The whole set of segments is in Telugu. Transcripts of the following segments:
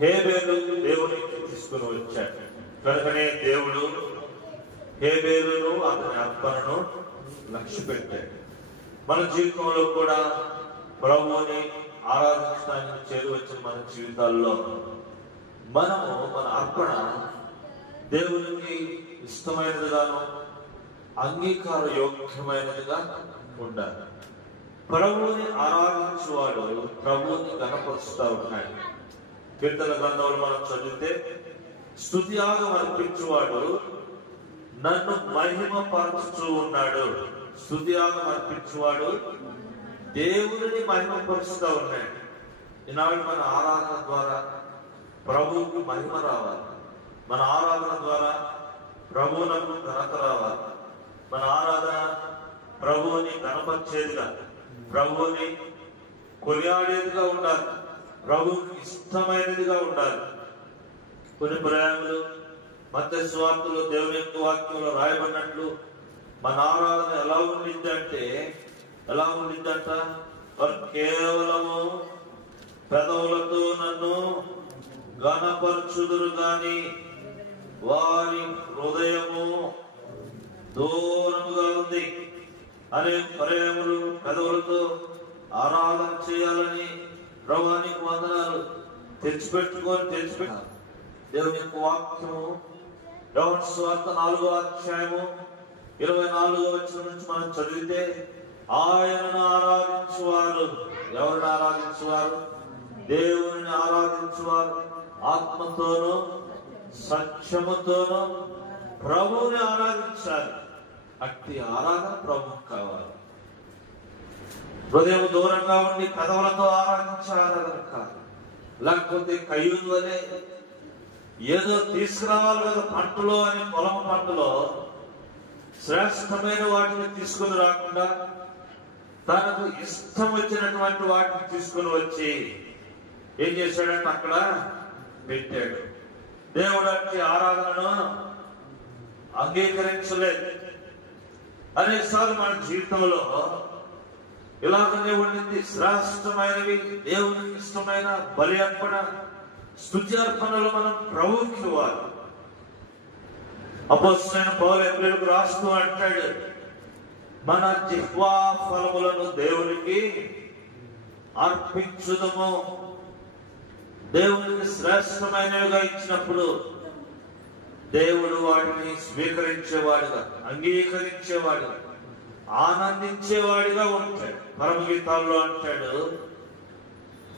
హేబేలు దేవునికి తీసుకుని వచ్చాడు. కనుకనే దేవుడు హేబేలును అతని అర్పణను లక్ష్య పెట్టాడు. మన జీవితంలో కూడా ప్రభువుని ఆరాధించడానికి చేరువచ్చిన మన జీవితాల్లో మనము మన అర్పణ దేవునికి ఇష్టమైనదిగాను అంగీకార యోగ్యమైనదిగా ఉండాలి. ప్రభువుని ఆరాధించేవాడు ప్రభువుని గణపరుస్తూ ఉన్నాడు. కీర్తన గ్రంథంలో మనం చదివితే స్తుతియాగం అర్పించేవాడు నన్ను మహిమపరచుతూ ఉన్నాడు. స్తుతియాగం అర్పించేవాడు దేవుని మహిమపరుస్తూ ఉన్నాడు. ఈనాడు మన ఆరాధన ద్వారా ప్రభువుకు మహిమ రావాలి. మన ఆరాధన ద్వారా ప్రభువునకు ఘనత రావాలి. మన ఆరాధన ప్రభువుని గణపరిచేదిగా, ప్రభువుని కొనియాడేదిగా ఉండాలి. ప్రభువుకి ఇష్టమైనదిగా ఉండాలి. కొన్ని ప్రయాణాలు మత్తయి సువార్తలో దేవుని యొక్క వాక్యంలో రాయబడినట్లు మన ఆరాధన ఎలా ఉండిద్దంట వారు కేవలము పెదవులతో నన్ను గణపరచుదురు గాని వారి హృదయము దూరముగా ఉంది. అనేక పర్యాయములు పెదవులతో ఆరాధన చేయాలని ప్రభువానికి వందనాలు తెచ్చిపెట్టి దేవుని యొక్క వాక్యము యోహాను సువార్త 4వ అధ్యాయము 24వ వచనం నుంచి మనం చదివితే ఆయనను ఆరాధించువారు, ఎవరిని ఆరాధించువారు? దేవుని ఆరాధించువారు ఆత్మతోనూ సత్యముతోనూ ప్రభువుని ఆరాధించాలి. అట్టి ఆరాధన ప్రభువుకు కావాలి. హృదయం దూరంగా ఉండి కథలతో ఆరాధించే ఆరాధన కాదు. లేకపోతే కయ్యూరు వలె ఏదో తీసుకురావాలి కదా పంటలో అని పొలం పంటలో శ్రేష్టమైన వాటిని తీసుకుని రాకుండా తనకు ఇష్టం వచ్చినటువంటి వాటిని తీసుకుని వచ్చి ఏం చేశాడంటే అక్కడ పెట్టాడు. దేవుడు అట్టి ఆరాధనను అంగీకరించలేదు. అనేకసార్లు మన జీవితంలో ఇలాగనే ఉండింది. శ్రేష్టమైనవి దేవునికి ఇష్టమైన బలి అర్పణ, స్తుతి అర్పణలు మనం ప్రభువుకి ఇవ్వాలి. అపోస్తలుడైన పౌలు ఎబ్రీయులకు రాస్తూ అంటాడు, మన జిహ్వా ఫలములను దేవునికి అర్పించుదము. దేవునికి శ్రేష్టమైనవిగా ఇచ్చినప్పుడు దేవుడు వాటిని స్వీకరించేవాడుగా, అంగీకరించేవాడుగా, ఆనందించేవాడిగా ఉంటాడు. పరమగీతాల్లో అంటాడు,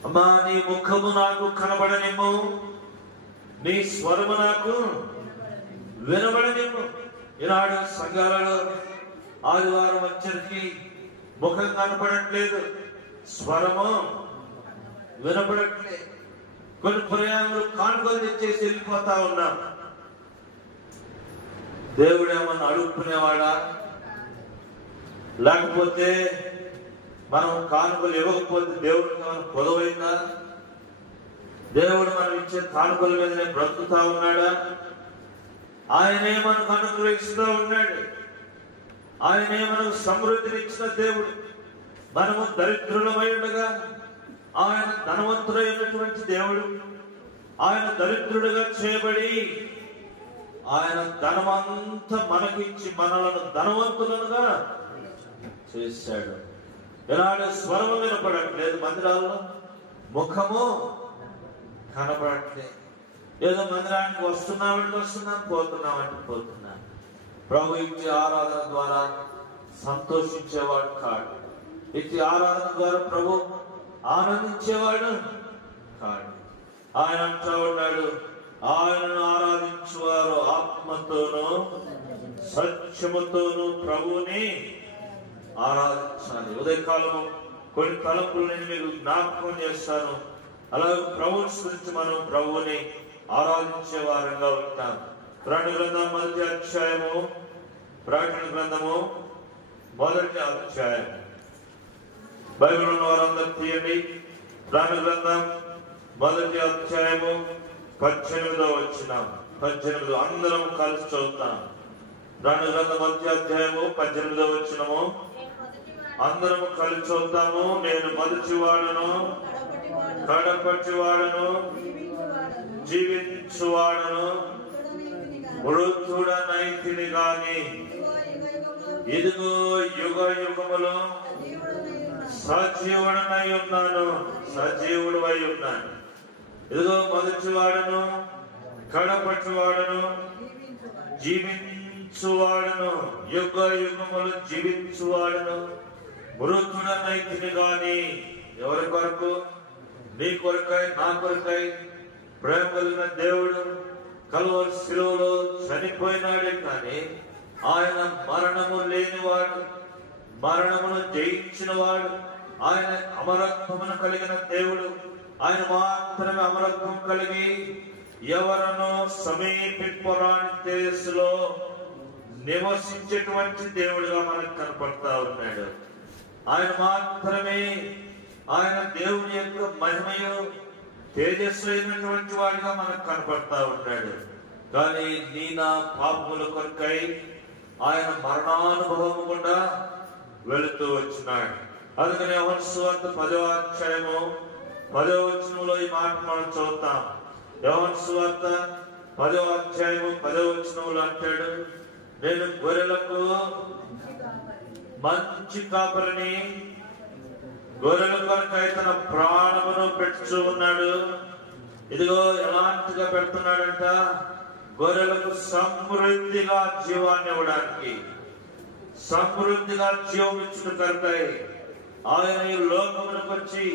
అమ్మా నీ ముఖము నాకు కనబడనిమ్ము, నీ స్వరము నాకు వినబడనిమ్ము. ఈనాడు సంఘాలలో ఆదివారం వచ్చరికి ముఖం కనపడట్లేదు, స్వరము వినపడట్లేదు. కొన్ని ప్రయాణాలు కానుకలు తెచ్చేసి వెళ్ళిపోతా ఉన్నాం. దేవుడు ఏమన్నా అడుక్కునేవాడా? లేకపోతే మనం కానుకలు ఇవ్వకపోతే దేవుడికి ఏమైనా పొదవైందా? దేవుడు మనం ఇచ్చే కానుకల మీదనే బ్రతుకుతా ఉన్నాడా? ఆయనే మనకు అనుగ్రహిస్తూ ఉన్నాడు. ఆయనే మనకు సమృద్ధిని ఇచ్చిన దేవుడు. మనము దరిద్రులమై ఉండగా ఆయన ధనవంతుడైనటువంటి దేవుడు. ఆయన దరిద్రుడిగా చేయబడి ఆయన ధనమంతా మనకిచ్చి మనలను ధనవంతులుగా చేశాడు. ఎలాంటి స్వరము వినపడట్లేదు మందిరాల్లో, ముఖము కనపడట్లేదు. ఏదో మందిరానికి వస్తున్నాం, పోతున్నాం. ప్రభు ఇచ్చే ఆరాధన ద్వారా సంతోషించేవాడు కాడు. ఇచ్చే ఆరాధన ద్వారా ప్రభు ఆనందించేవాడు కాడు. ఆయన అంటూ ఉన్నాడు, ఆయనను ఆరాధించేవారు ఆత్మతోనూ సత్యముతోనూ ప్రభువుని ఆరాధించాలి. ఉదయకాలము కొన్ని తలంపులు నేను మీకు జ్ఞాపకం చేస్తాను. అలాగే ప్రభువుని గురించి మనం ప్రభువుని ఆరాధించే వారంగా ఉంటాం. ప్రకటన గ్రంథం 1వ అధ్యాయము, ప్రకటన గ్రంథము 1వ అధ్యాయం. బైబిల్ ఉన్న వారందరూ తీయండి. ప్రకటన గ్రంథం 1వ అధ్యాయము 18వ వచనం. 18 అందరం కలిసి చదువుతాం. ప్రకటన గ్రంథం 1వ అధ్యాయము 18వ వచనము అందరము కలిసి చదువుతాము. నేను మొదటివాడును కడపటివాడును ఇదిగో యుగ యుగములో సజీవుడనై ఉన్నాను, సజీవుడు అయి ఉన్నాను. ఇదిగో మొదటి వాడును, కడపటి వాడును, జీవించువాడును, యుగ యుగములు జీవించువాడును, మృతుడనైతిని గాని. ఎవరి కొరకు? నీ కొరకై, నా కొరకై ప్రేమ కలిగిన దేవుడు కల్వరి శిలువలో చనిపోయినాడే కానీ ఆయన మరణము లేనివాడు, మరణమును జయించిన వాడు. ఆయన అమరత్వమును కలిగిన దేవుడు. ఆయన మాత్రమే అమరత్వం కలిగి ఎవరను సమీపింపరాని తేజస్సులో నివసించేటువంటి దేవుడుగా మనకు కనపడతా ఉన్నాడు. ఆయన మాత్రమే, ఆయన దేవుని యొక్క మహిమయు తేజస్సు అయినటువంటి వాడిగా మనకు కనపడతా ఉన్నాడు. కానీ నీ నా పాపముల కొరకై ఆయన మరణానుభవం గుండా వెళుతూ వచ్చినాడు. అందుకని యోహాను సువార్త 10వ అధ్యాయము 10వ వచనంలో ఈ మాట మనం చదువుతాం. యోహాను సువార్త 10వ అధ్యాయము 10వ వచనంలో అంటాడు, నేను గొర్రెలకు మంచి కాపరిని, గొర్రెల కొరకై తన ప్రాణమును పెట్టుచూ ఉన్నాడు. ఇదిగో ఎలాంటిగా పెడుతున్నాడంట? గొర్రెలకు సమృద్ధిగా జీవాన్ని ఇవ్వడానికి, సమృద్ధిగా జీవం ఇచ్చిన కొరకై ఆయన ఈ లోకమునకు వచ్చి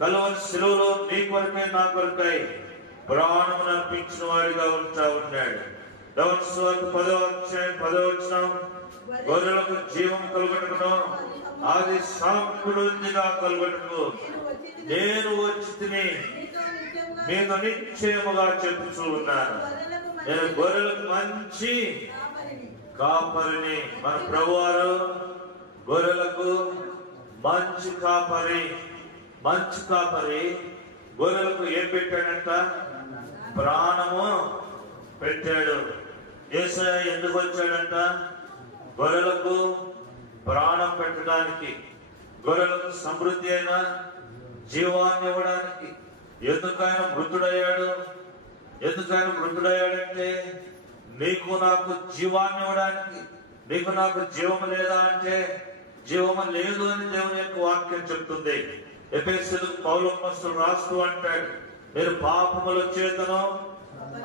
కల్వరి శిలువలో నీ కొరకై, నా కొరకై ప్రాణమును అర్పించిన వాడిగా ఉంటా ఉన్నాడు. యోహాను సువార్త 10వ అధ్యాయం 10వ వచనం, గొర్రెలకు జీవం కలుగుటకును అది సమృద్ధిగా కలుగుటకు నేను వచ్చి తిని మీతో నిశ్చయముగా చెప్పుచూ ఉన్నాను. నేను గొర్రెలకు మంచి కాపరిని. మన ప్రభువారు గొర్రెలకు మంచి కాపరి. మంచి కాపరి గొర్రెలకు ఏం పెట్టాడంట? ప్రాణము పెట్టాడు. యేసయ్య ఎందుకు వచ్చాడంట? గొర్రెలకు ప్రాణం పెట్టడానికి, గొర్రెలకు సమృద్ధి అయిన జీవాన్ని ఇవ్వడానికి. ఎందుకైనా మృతుడయ్యాడు? ఎందుకైనా మృతుడయ్యాడంటే నీకు నాకు జీవాన్ని ఇవ్వడానికి. నీకు నాకు జీవము లేదా అంటే జీవము లేదు అని దేవుని యొక్క వాక్యం చెప్తుంది. ఎఫెసీయులకు పౌలు అపోస్తలుడు రాస్తూ అంటాడు, మీరు పాపముల చేతను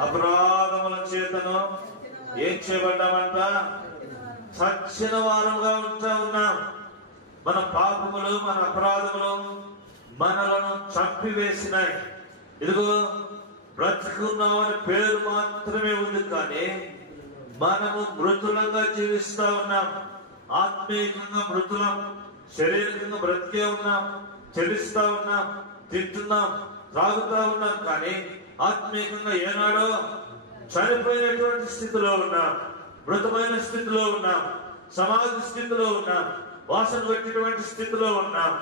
అపరాధముల చేతను ఏం చేయబడ్డామంట? చచ్చిన వారుగా ఉంటా ఉన్నాం. మన పాపములు, మన అపరాధములు మనలను చంపివేసినాయి. ఇదిగో బ్రతుకున్నామని పేరు మాత్రమే ఉంది, కానీ మనము మృతులంగా జీవిస్తా ఉన్నాం. ఆత్మీయంగా మృతులం, శారీరకంగా బ్రతికే ఉన్నాం, చెల్లిస్తా ఉన్నాం, తింటున్నాం, త్రాగుతా ఉన్నాం. కానీ ఆత్మీయంగా ఏనాడో చనిపోయినటువంటి స్థితిలో ఉన్నాం, మృతమైన స్థితిలో ఉన్నాం, సమాధి స్థితిలో ఉన్నాం, వాసన పెట్టేటువంటి స్థితిలో ఉన్నాం,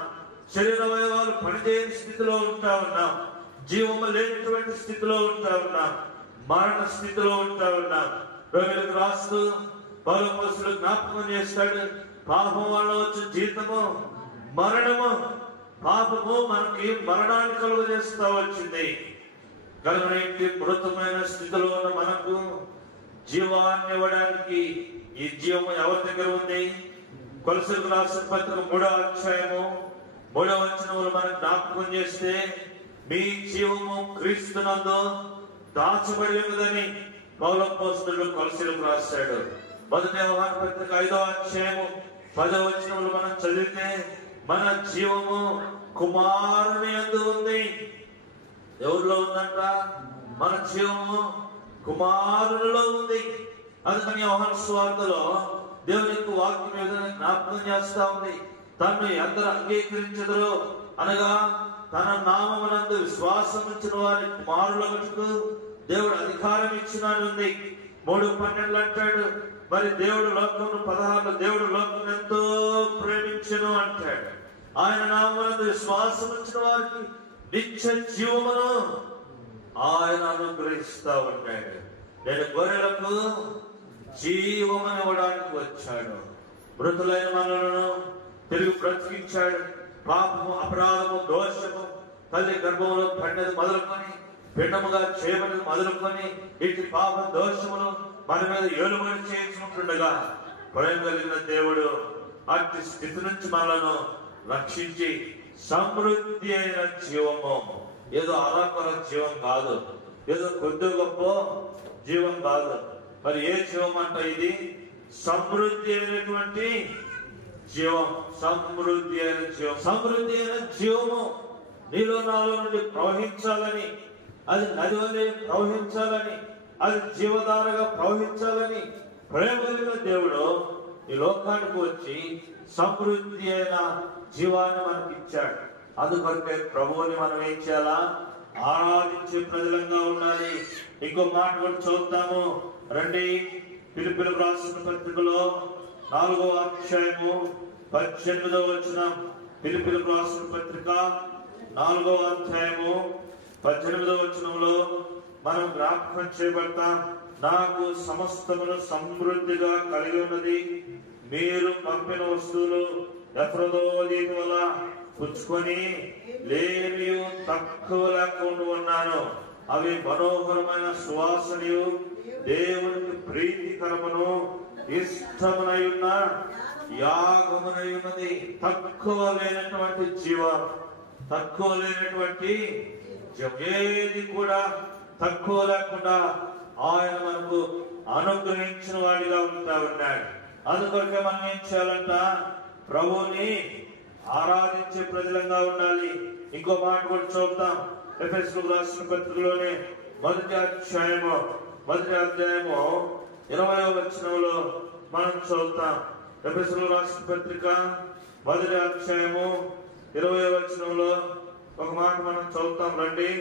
శరీర అవయవాలు పనిచేయని స్థితిలో ఉంటా ఉన్నాం, జీవము లేనటువంటి స్థితిలో ఉంటా ఉన్నాం, మరణ స్థితిలో ఉంటా ఉన్నాం. రోమిలకు రాస్తూ పౌలు అపోస్తలుడు జ్ఞాపకం చేస్తాడు, పాపం వల్ల వచ్చే జీతము మరణము. పాపము మనకి మరణాన్ని కలుగజేస్తా వచ్చింది. కనుక మృతమైన స్థితిలో ఉన్న మనకు జీవాన్ని ఇవ్వడానికి ఈ జీవము ఎవరి దగ్గర ఉంది? కొలసీలకు రాసిన పత్రిక 3వ అధ్యాయము 3వ వచనంలో మనం జ్ఞాపకం చేస్తే, మీ జీవము క్రీస్తునందు దాచబడి ఉన్నదని పౌలు అపోస్తలుడు కొలసీలకు రాశాడు. 1వ యోహాను పత్రిక 5వ అధ్యాయము 10వ వచనంలో మనం చదివితే, మన జీవము కుమారుని యందు ఉంది. ఎవరిలో ఉందంట? మన జీవము కుమారునిలో ఉంది. అందుకని యోహాను సువార్తలో దేవుని యొక్క వాక్యం ఏదైనా జ్ఞాపకం చేస్తా ఉంది. తను ఎందరు అంగీకరించదురో అనగా తన నామమునందు విశ్వాసం ఉంచిన వారి కుమారులకు దేవుడు అధికారం ఇచ్చినానుంది. 3:12 అంటాడు, మరి దేవుడు లోకమును 16 దేవుడు లోకం ఎంతో ప్రేమించెను అంటాడు. ఆయన నామమునందు విశ్వాసం ఉంచిన వారికి నిత్య జీవమును ఆయన అనుగ్రహిస్తా ఉన్నాడు. నేను గొర్రెలకు జీవమును ఇవ్వడానికి వచ్చాడు. మృతులైన మనలను తిరిగి బ్రతికించాడు. పాపము, అపరాధము, దోషము తల్లి గర్భంలో పడినది మొదలుకొని, పిండముగా చేయబడినది మొదలుకొని, ఇటు పాప దోషములు మన మీద ఏలుబడి చేయించుకుంటుండగా ప్రేమ కలిగిన దేవుడు అట్టి స్థితి నుంచి మనలను రక్షించి సమృద్ధి అయిన జీవము, ఏదో అరాకొర జీవం కాదు, ఏదో కొద్ది గొప్ప జీవం కాదు. మరి ఏ జీవం అంట ఇది? సమృద్ధి అయినటువంటి జీవం. సమృద్ధి అయిన జీవం, సమృద్ధి అయిన జీవము నీలో నాలో నుండి ప్రవహించాలని, అది నది వలె ప్రవహించాలని, అది జీవధారగా ప్రవహించాలని ప్రేమ కలిగిన దేవుడు ఈ లోకానికి వచ్చి సమృద్ధి అయిన జీవాన్ని మనకి ఇచ్చాడు. అందుకొరకే ప్రభువుని మనం ఏం చేయాలా? ఆరాధించే ప్రజలంగా ఉండాలి. ఇంకో మాట కూడా చూద్దాము రండి. ఫిలిప్పీయులకు రాసిన పత్రికలో 4వ అధ్యాయము 18వ వచనం. ఫిలిప్పీయులకు రాసిన పత్రిక 4వ అధ్యాయము 18వ వచనంలో మనం జ్ఞాపకం చేయబడతాం. నాకు సమస్తమును సమృద్ధిగా కలిగి ఉన్నది, మీరు పంపిన వస్తువులు ఎఫ్రోదీతు వల్ల పుచ్చుకొని లేమి తక్కువ లేకుండా ఉన్నాను. అవి మనోహరమైన సువాసనయు దేవునికి ప్రీతికరమును ఇష్టమునై ఉన్న యాగమునై ఉన్నది. తక్కువ లేనటువంటి జీవం, తక్కువ లేనటువంటి ఏది కూడా తక్కువ లేకుండా ఆయన మనకు అనుగ్రహించిన వాడిగా ఉంటా ఉన్నాడు. అందుకొరకే మనం ఏం చేయాలంట? ప్రభువుని ఆరాధించే ప్రజలంగా ఉండాలి. ఇంకో మాట కూడా చూద్దాం. ఎఫెసీయులకు రాసిన పత్రికలోనే 1వ అధ్యాయము 20వ వచనంలో మనం చూద్దాం. ఎఫెసీయులకు రాసిన పత్రిక 1వ అధ్యాయము 20వ వచనంలో ఒక మాట మనం చూద్దాం రండి.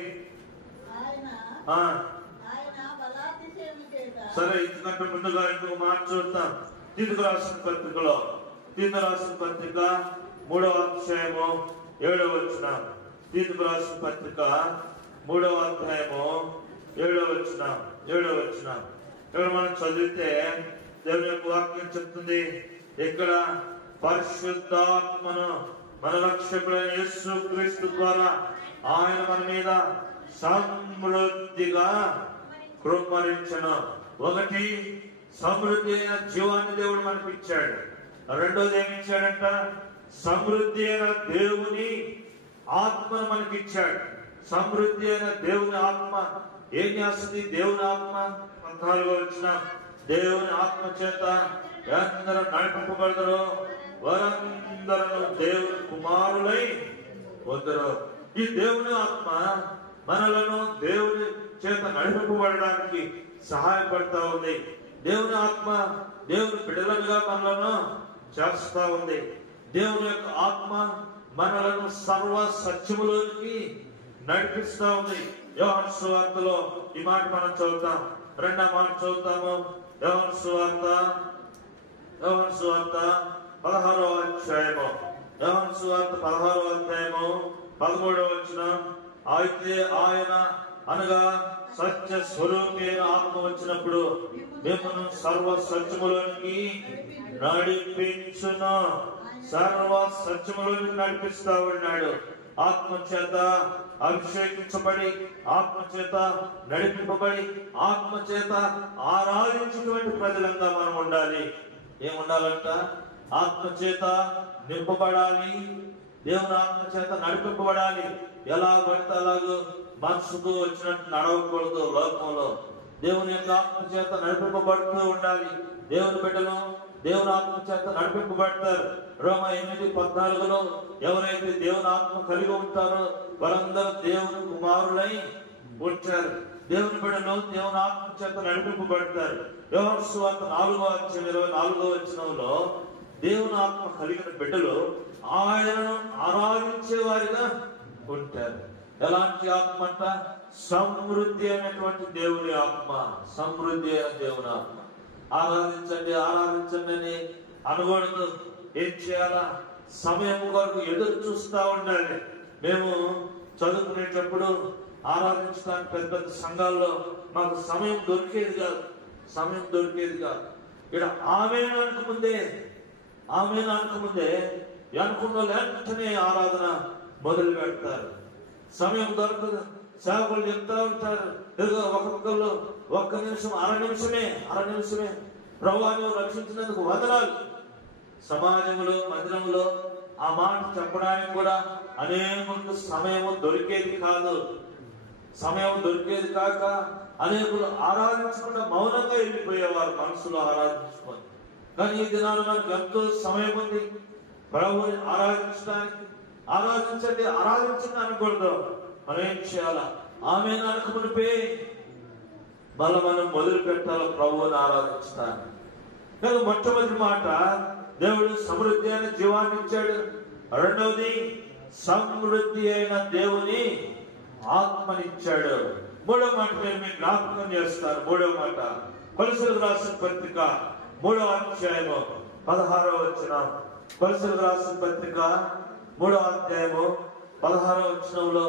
సరే, ఇంతకంటే ముందుగా ఇంకొక మాట చూద్దాం. తీతుకు రాసిన పత్రికలో, తీతుకు రాసిన పత్రిక 3వ అధ్యాయము 7వ వచనం. తీతుకు రాసిన పత్రిక 3వ అధ్యాయము 7వ వచనం. ఇక్కడ మనం చదివితే దేవుని యొక్క వాక్యం చెప్తుంది. ఇక్కడ పరిశుద్ధాత్మను మన రక్షకుడైన యేసుక్రీస్తు ద్వారా ఆయన మన మీద సమృద్ధిగా కృపరించను. ఒకటి, సమృద్ధి అయిన జీవాన్ని దేవుడు మనకు ఇచ్చాడు. రెండోది ఏమి ఇచ్చాడంట? సమృద్ధి అయిన దేవుని ఆత్మను మనకి ఇచ్చాడు. సమృద్ధి అయిన దేవుని ఆత్మ ఏం చేస్తుంది? దేవుని ఆత్మ 14వ వచనం. దేవుని ఆత్మ చేత ఎందరూ నడిపింపబడతారో వారందరూ దేవుని కుమారులై పొందరు. ఈ దేవుని ఆత్మ మనలను దేవుని చేత నడిపింపబడడానికి సహాయపడతా ఉంది. దేవుని ఆత్మ దేవుని బిడ్డలుగా మనలను చేస్తా ఉంది. దేవుని యొక్క ఆత్మ మనలను సర్వ సత్యములోకి నడిపిస్తా ఉంది. యోహాను సువార్తలో ఈ మాట మనం చదువుతాం. రెండవ మాట చదువుతాము. యోహాను సువార్త 16వ అధ్యాయము. యోహాను సువార్త 16వ అధ్యాయము 13వ వచనం. అయితే ఆయన అనగా సత్య స్వరూపి ఆత్మ వచ్చినప్పుడు మిమ్మల్ని సర్వ సత్యములోనికి నడిపించును. సర్వ సత్యములోనికి నడిపిస్తా ఉన్నాడు. ఆత్మ చేత అభిషేకించబడి, ఆత్మ చేత నడిపింపబడి, ఆత్మ చేత ఆరాధించేటువంటి ప్రజలంగా మనం ఉండాలి. ఏముండాలంట? ఆత్మ చేత నింపబడాలి, దేవుని ఆత్మ చేత నడిపింపబడాలి. ఎలా పడితే అలాగూ మనసుకు వచ్చినట్టు నడవకూడదు. లోకంలో దేవుని యొక్క ఆత్మ చేత నడిపింపబడుతూ ఉండాలి. దేవుని బిడ్డలు దేవుని ఆత్మ చేత నడిపింపబడతారు. రోమా 8:14లో ఎవరైతే దేవుని ఆత్మ కలిగి ఉంటారో వారందరూ దేవుని కుమారులై ఉంటారు. దేవుని బిడ్డలు దేవుని ఆత్మ చేత నడిపింపబడతారు. యోహాను సువార్త 4వ అధ్యాయం 24వ వచనంలో దేవుని ఆత్మ కలిగిన బిడ్డలు ఆయనను ఆరాధించే వారిగా ఉంటారు. ఎలాంటి ఆత్మ అంట? సమృద్ధి అయినటువంటి దేవుని ఆత్మ, సమృద్ధి అయిన దేవుని ఆత్మ. ఆరాధించండి ఆరాధించండి అని అనకూడదు. ఏం చేయాలా? సమయం కొరకు ఎదురు చూస్తూ ఉండాలి. మేము చదువుకునేటప్పుడు ఆరాధించడానికి పెద్ద పెద్ద సంఘాల్లో మాకు సమయం దొరికేది కాదు. ఇక్కడ ఆమెను అనకముందే అనుకున్న వెంటనే ఆరాధన మొదలు పెడతారు. సమయం దొరకదు. సేవకులు చెప్తా ఉంటారు, ఒక్కొక్కళ్ళు 1 నిమిషం, అర నిమిషమే ప్రభువా నువ్వు రక్షించినందుకు వందనాలు. సమాజంలో మందిరంలో ఆ మాట చెప్పడానికి కూడా అనేకులకు సమయం దొరికేది కాదు. సమయం దొరికేది కాక అనేకులు ఆరాధించకుండా మౌనంగా వెళ్ళిపోయేవారు, మనసులో ఆరాధించుకొని. కానీ ఈ దినాలు మనకు ఎంతో సమయం ఉంది ప్రభువుని ఆరాధించడానికి. ఆరాధించండి, ఆరాధించండి అనకూడదు. మనం ఏం చేయాలా? ఆమె అనుకునిపే మళ్ళీ మనం మొదలు పెట్టాలి ప్రభువుని ఆరాధించడానికి. కానీ మొట్టమొదటి మాట, దేవుడు సమృద్ధి అయిన జీవాన్ని ఇచ్చాడు. రెండవది, సమృద్ధి అయిన దేవుని ఆత్మనిచ్చాడు. మూడవ మాట నేను మీకు జ్ఞాపకం చేస్తాను. మూడవ మాట కొలసలకు రాసిన పత్రిక 3వ అధ్యాయము 16వ వచనం. కొలసలకు రాసిన పత్రిక 3వ అధ్యాయము 16వ వచనంలో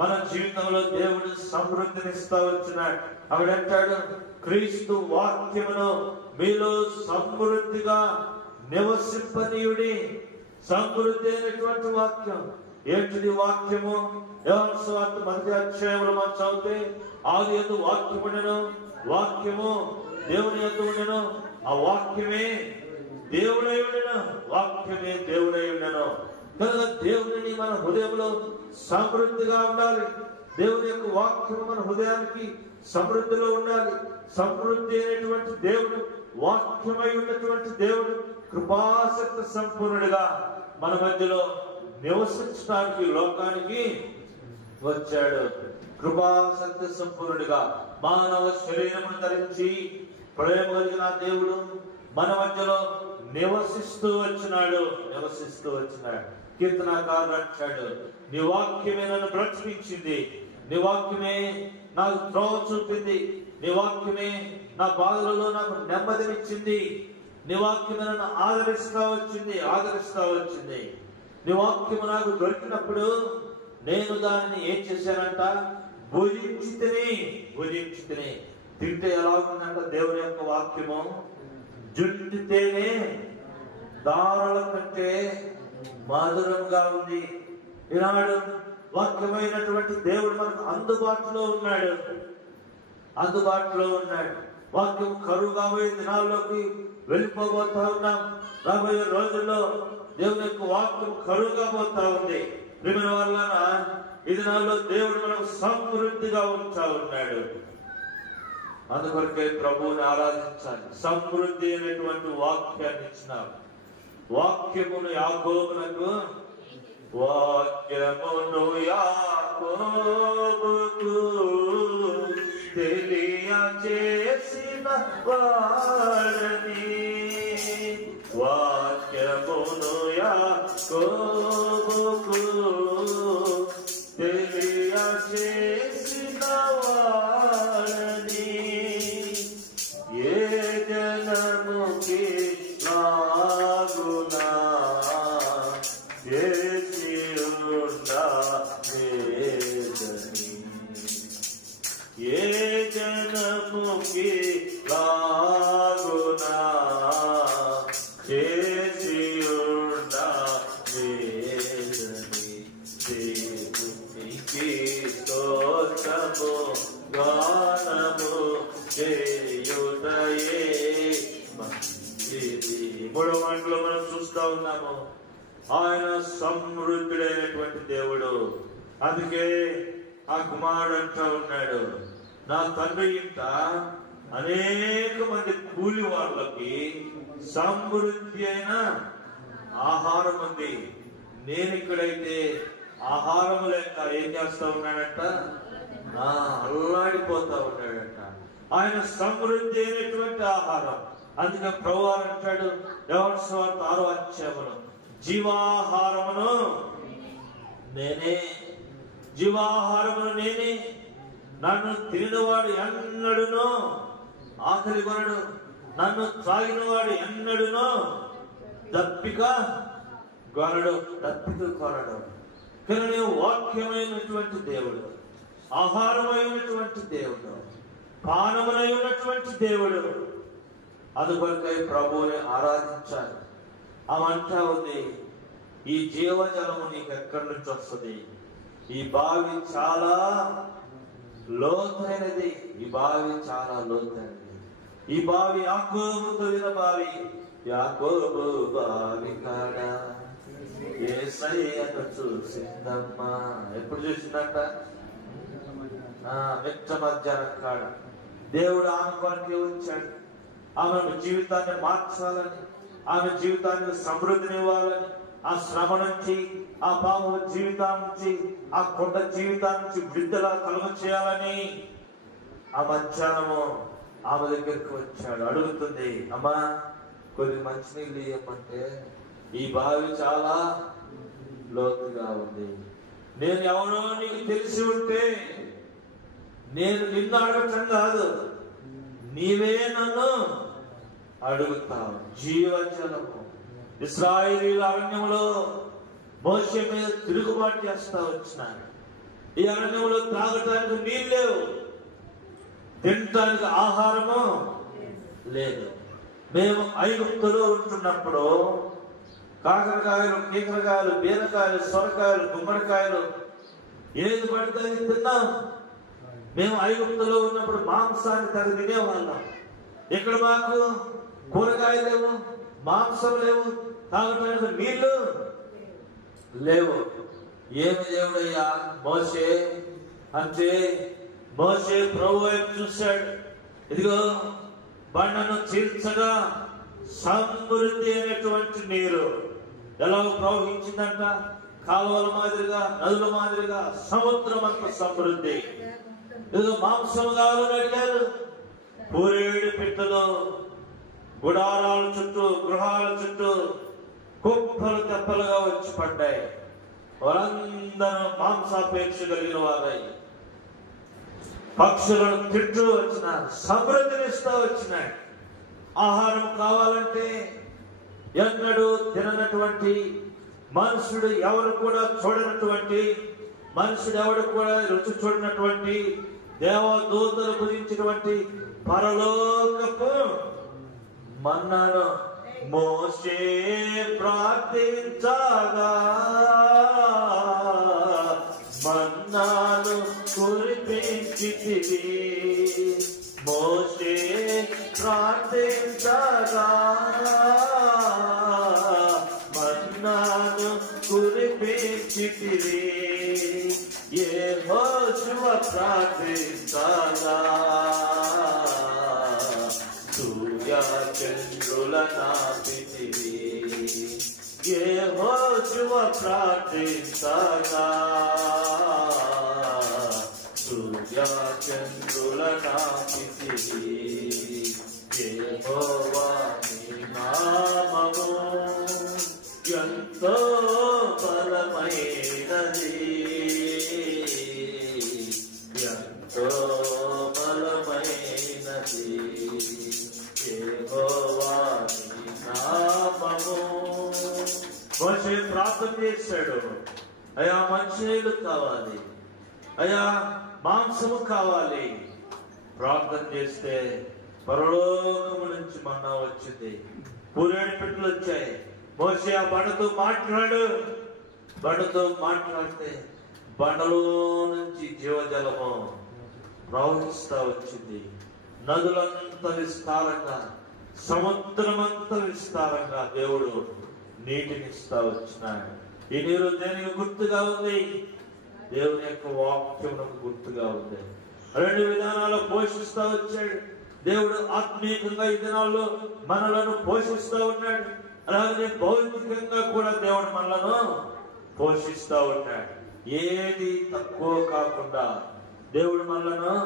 మన జీవితంలో దేవుడు సమృద్ధినిస్తా వచ్చినాడు. ఆవిడంటాడు, క్రీస్తు వాక్యమును మీలో సమృద్ధిగా నివసింపనీయుడి. సమృద్ధి అయినటువంటి వాక్యం ఏంటిది? వాక్యము యోహాను సువార్త 1వ అధ్యాయంలో మనం చదివితే, ఆదియందు వాక్యముండెను, వాక్యము దేవుని యందు ఉండెను, ఆ వాక్యమే దేవుడై ఉండెను, వాక్యమే దేవుడై ఉండెను. కనుక దేవుని మన హృదయంలో సమృద్ధిగా ఉండాలి. దేవుని యొక్క వాక్యము మన హృదయానికి సమృద్ధిలో ఉండాలి. సమృద్ధి అయినటువంటి దేవుడు, వాక్యమై ఉన్నటువంటి దేవుడు కృపాసక్త సంపూర్ణుడిగా మన మధ్యలో నివసించడానికి లోకానికి వచ్చాడు. కృపాసక్త సంపూర్ణుడిగా మానవ శరీరమును ధరించి ప్రేమ కలిగిన దేవుడు మన మధ్యలో నివసిస్తూ వచ్చినాడు. కీర్తనాకారుడు అంటాడు, నీ వాక్యమే నన్ను బ్రతికించింది, నీ వాక్యమే నాకు త్రోవ చూపింది, నీ వాక్యమే నా బాధలలో నాకు నెమ్మదినిచ్చింది, నీ వాక్యమే నన్ను ఆదరిస్తా వచ్చింది. నీ వాక్యము నాకు దొరికినప్పుడు నేను దానిని ఏం చేశానంట? భుజించితిని. తింటే ఎలా ఉందంట దేవుని యొక్క వాక్యము? జుంటితేనే దారాల కంటే మధురంగా ఉంది. ఈనాడు వాక్యమైనటువంటి దేవుడు మనకు అందుబాటులో ఉన్నాడు. వాక్యం కరువు కాబోయే దినాల్లోకి వెళ్ళిపోబోతా ఉన్నాం. రాబోయే రోజుల్లో దేవుని యొక్క వాక్యం కరువుగా పోతా ఉంది. ప్రియమైన వాళ్ళ ఈ దినాల్లో దేవుడు మనకు సమృద్ధిగా ఉంచా ఉన్నాడు. అందుకొరకే ప్రభువుని ఆరాధించాలి. సమృద్ధి అయినటువంటి వాక్యాన్ని ఇచ్చినాడు. వాక్యమును యాకోబునకు తెలియచేసిన వాడని, వాక్యమును యాకోబుకు తెలియచేసిన వాడని, ఏ జనముకి లాగునా ఏ జనముకి లాగునా చేసియుండ వేదని, దేవునికి స్తోత్రము గానము చేయుటయే మంచిది. 3వ మాటలో మనం చూస్తా ఉన్నాము, ఆయన సమృద్ధుడైనటువంటి దేవుడు. అందుకే ఆ కుమారుడు అంటూ ఉన్నాడు, నా తండ్రి ఇంట అనేక మంది కూలి వాళ్ళకి సమృద్ధి అయిన ఆహారం ఉంది. నేను ఇక్కడైతే ఆహారం లేక ఏం చేస్తా ఉన్నాడట? అల్లాడిపోతా ఉన్నాడట. ఆయన సమృద్ధి అయినటువంటి ఆహారం. అందుకే ప్రభువారు అంటాడు యోహాను సువార్త 6వ అధ్యాయంలో, జీవాహారమును నేనే, నన్ను తినవాడు ఎన్నడునో ఆకలి కొనడు, నన్ను త్రాగినవాడు ఎన్నడునో దప్పిక కొనడు. కానీ వాక్యమైనటువంటి దేవుడు, ఆహారమైనటువంటి దేవుడు, పానములైనటువంటి దేవుడు. అందుకొరకై ప్రభువుని ఆరాధించాలి. అవంటా ఉంది, ఈ జీవజలము నీకు ఎక్కడి నుంచి వస్తుంది? ఈ బావి చాలా లోతైనది. ఈ బావి యాకోబు తవ్విన బావి, యాకోబు బావి కాడ యేసయ్యను చూసిందమ్మా. ఎప్పుడు చూసిందంట? మిట్ట మధ్యాహ్నం కాడ. దేవుడు ఆమె కొరకే వచ్చాడు. ఆమె జీవితాన్ని మార్చాలని, ఆమె జీవితానికి సమృద్ధినివ్వాలని, ఆ శ్రమ నుంచి, ఆ పాప జీవితం నుంచి, ఆ కొండ జీవితం నుంచి విడుదల కలుగ చేయాలని ఆ మధ్యాహ్నము ఆమె దగ్గరికి వచ్చాడు. అడుగుతుంది, అమ్మా కొద్ది మంచినీళ్ళు ఇవ్వమంటే, ఈ బావి చాలా లోతుగా ఉంది. నేను ఎవరో నీకు తెలిసి ఉంటే నేను నిన్ను అడగటం కాదు, నీవే నన్ను అడుగుతావు. జీవజలము. ఇశ్రాయేలీయుల అరణ్యంలో మోషే మీద తిరుగుబాటు చేస్తా వచ్చినారు. ఈ అరణ్యంలో త్రాగటానికి నీళ్ళు లేవు, తినటానికి ఆహారము లేదు. మేము ఐగుప్తులో ఉంటున్నప్పుడు కాకరకాయలు, కీకరకాయలు, బీరకాయలు, సొరకాయలు, గుమ్మడికాయలు ఏది పడితే తిన్నాం. మేము ఐగుప్తులో ఉన్నప్పుడు మాంసాన్ని తగి తినేవాళ్ళం. ఇక్కడ మాకు కూరగాయలు లేవు, మాంసం లేవు, తాగటానికి నీళ్లు లేవు. ఏమి దేవుడయ్యా మోషే అంటే, మోషే ప్రభు వైపు చూశాడు. ఇదిగో బండను చీల్చగా సమృద్ధి అనేటువంటి నీరు ఎలా ప్రవహించిందంట? కాలువల మాదిరిగా, నదుల మాదిరిగా, సముద్రం అంత సమృద్ధి. ఇదిగో మాంసం కావాలని అడిగారు. పూరేడు పిట్టలు గుడారాల చుట్టూ, గృహాల చుట్టూ కుప్పలు తెప్పలుగా వచ్చి పడ్డాయి. వారందరూ మాంసాపేక్ష కలిగిన వారై పక్షులను తింటూ వచ్చినారు, సమృద్ధినిస్తూ వచ్చినాయి. ఆహారం కావాలంటే ఎన్నడూ తిననటువంటి, మనుషుడు ఎవరు కూడా చూడనటువంటి, మనుషుడు ఎవడు కూడా రుచి చూడనటువంటి, దేవదూతలు గురించినటువంటి పరలోకపు మన్నాను మోషే ప్రార్థించగా మన్నాను కురిపించితివి. మోషే ప్రార్థించగా మన్నాను కురిపించితివి. యెహోషువ ప్రార్థించగా సూర్య చంద్రుల నాపితివి. యెహోషువ ప్రార్థించగా సూర్య చంద్రుల నాపితివి. యెహోవా నీ నామము ఎంతో బలమైనది, ఎంతో బలమైనది. యెహోవా నీ నామము. మోషే ప్రార్థన చేశాడు, అయ్యా మంచినీళ్ళు కావాలి, అయ్యా మాంసము కావాలి. ప్రార్థన చేస్తే పరలోకము నుంచి మన్నా వచ్చింది, పూరేడు పిట్టలు వచ్చాయి. మోషే ఆ బండతో మాట్లాడు. బండతో మాట్లాడితే బండలో నుంచి జీవజలము ప్రవహిస్తా వచ్చింది. నదులంత విస్తారంగా, సముద్రమంత విస్తారంగా దేవుడు నీటిని ఇస్తా వచ్చినాడు. ఈ నీరు దేనికి గుర్తుగా ఉంది? దేవుని యొక్క వాక్యమునకు గుర్తుగా ఉంది. రెండు విధానాల్లో పోషిస్తా వచ్చాడు దేవుడు. ఆత్మీయంగా ఈ దినాల్లో మనలను పోషిస్తా ఉన్నాడు, అలాగే భౌతికంగా కూడా దేవుడు మనలను పోషిస్తా ఉన్నాడు. ఏది తక్కువ కాకుండా దేవుడు మనలను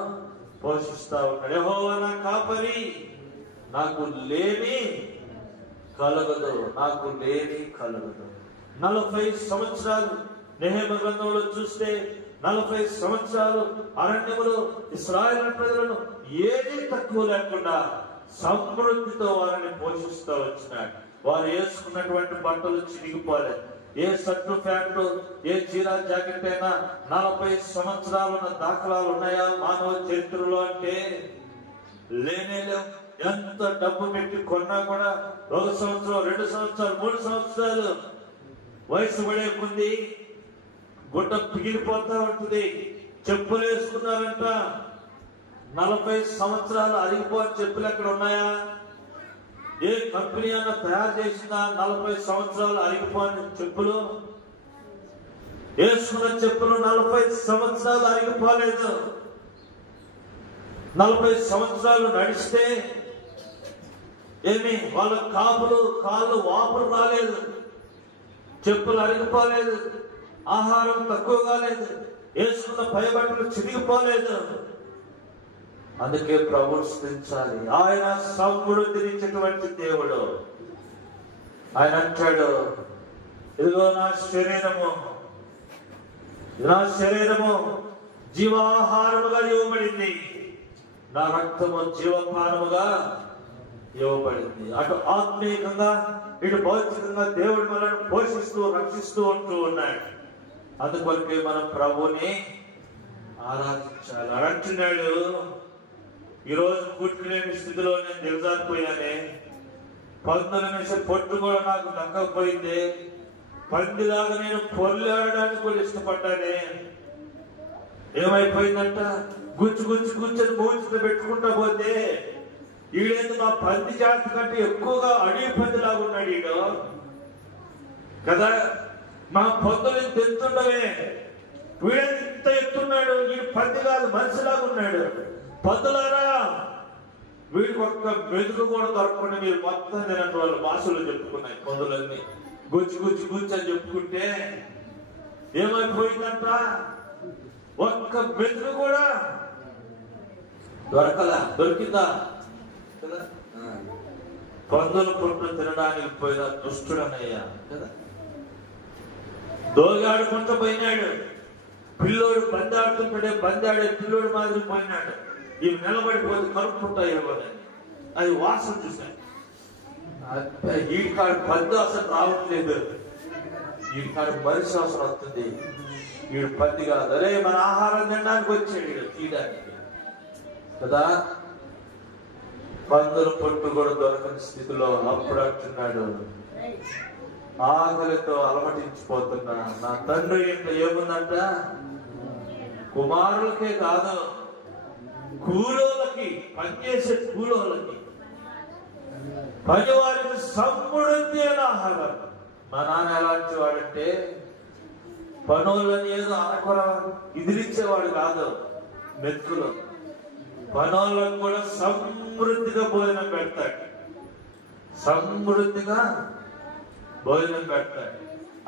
పోషిస్తా ఉన్నాడు. యెహోవా నా కాపరి, నాకు లేమి కలగదు, నాకు లేమి కలగదు. 40 సంవత్సరాలు నెహెమీయా గ్రంథంలో చూస్తే 40 సంవత్సరాలు అరణ్యములో ఇశ్రాయేలు ప్రజలను ఏది తక్కువ లేకుండా సమృద్ధితో వారిని పోషిస్తూ వచ్చినాడు. వారు వేసుకున్నటువంటి బట్టలు చిరిగిపోలేదు. ఏ షర్టు ప్యాంటు, ఏ చీర జాకెట్ అయినా 40 సంవత్సరాలున్న దాఖలాలు ఉన్నాయా మానవ చరిత్రలో అంటే లేనే లేవు. ఎంత డబ్బు పెట్టి కొన్నా కూడా 1 సంవత్సరం, 2 సంవత్సరాలు, 3 సంవత్సరాలు వయసు పడే కొద్ది గుడ్డ పిగిలిపోతా ఉంటుంది. చెప్పులు వేసుకున్నారంట 40 సంవత్సరాలు అరిగిపోని చెప్పులు ఎక్కడ ఉన్నాయా? ఏ కంపెనీ అన్న తయారు చేసిందా 40 సంవత్సరాలు అరిగిపోని చెప్పులు? వేసుకున్న చెప్పులు 40 సంవత్సరాలు అరిగిపోలేదు. 40 సంవత్సరాలు నడిస్తే ఏమి వాళ్ళ కాళ్ళు వాపులు రాలేదు, చెప్పులు అరిగిపోలేదు, ఆహారం తక్కువ కాలేదు, వేసుకున్న పైబట్టలు చిరిగిపోలేదు. అందుకే ప్రభువు స్తుతించాలి. ఆయన సమృద్ధినిచ్చేటువంటి దేవుడు. ఆయన అంటాడు, ఇదిగో నా శరీరము జీవాహారముగా ఇవ్వబడింది, నా రక్తము జీవపానముగా ఇవ్వబడింది. అటు ఆత్మీయంగా ఇటు భౌతికంగా దేవుడు మనల్ని పోషిస్తూ రక్షిస్తూ ఉంటూ ఉన్నాడు. అందుకొరకే మనం ప్రభువుని ఆరాధించాలి. అంటున్నాడు, ఈరోజు కూర్చులేని స్థితిలో నేను దిగజారిపోయానే, పందుల మీద పొట్టు కూడా నాకు దక్కకపోయింది, పందిలాగా నేను పొర్లాడడానికి కూడా ఇష్టపడ్డానే. ఏమైపోయిందంట, గుచ్చుని మూచితో పెట్టుకుంటా పోతే ఈడేందు మా పంది జాతి కంటే ఎక్కువగా అడవి పందిలాగా ఉన్నాడు ఈడు కదా. మా పందులు ఇంత ఎత్తుండవే, వీడేందు ఇంత ఎత్తున్నాడు, ఈ పంది కాదు మనిషిలాగా ఉన్నాడు. పందులారా, వీడికి ఒక్క మెతుకు కూడా దొరకకుండా మీరు మొత్తం తినండి వాళ్ళ భాషలో చెప్పుకున్నాయి. పందులన్నీ గుచ్చి అని చెప్పుకుంటే ఏమైపోయిందంట, ఒక్క మెతుకు కూడా దొరికిందా కదా. పందుల పొట్టు తినడానికి పోయిన దుష్టుడనయ్యా కదా. దోగాడుకుంటూ పోయినాడు, పిల్లోడు బందాడే పిల్లోడు మాదిరి పోయినాడు. ఇవి నిలబడిపోతే కలుపుకుంటాయేమో అది వాసన చూశాను. ఈ కాడ పంది వాసన రావట్లేదు, ఈ కాడ మనిషి వాసన వస్తుంది. వీడు పంది కాదు, అరే మన ఆహారం తినడానికి వచ్చాడు వీడు తీయడానికి కదా. పందుల పొట్టు కూడా దొరకని స్థితిలో అప్పుడు అంటున్నాడు, ఆకలితో అలమటించిపోతున్నా నా తండ్రి ఇంట్లో ఏముందంట, కుమారులకే కాదు కూలోళ్ళకి, పనిచేసే కూలోళ్ళకి, పనివారికి సమృద్ధి అయిన ఆహారం. మా నాన్న ఎలాంటి వాడంటే పనులని ఏదో అనకొర ఇదిలించేవాడు కాదు, మెతుకులు పనులకు కూడా సమృద్ధిగా భోజనం పెడతాడు, సమృద్ధిగా భోజనం పెడతాడు.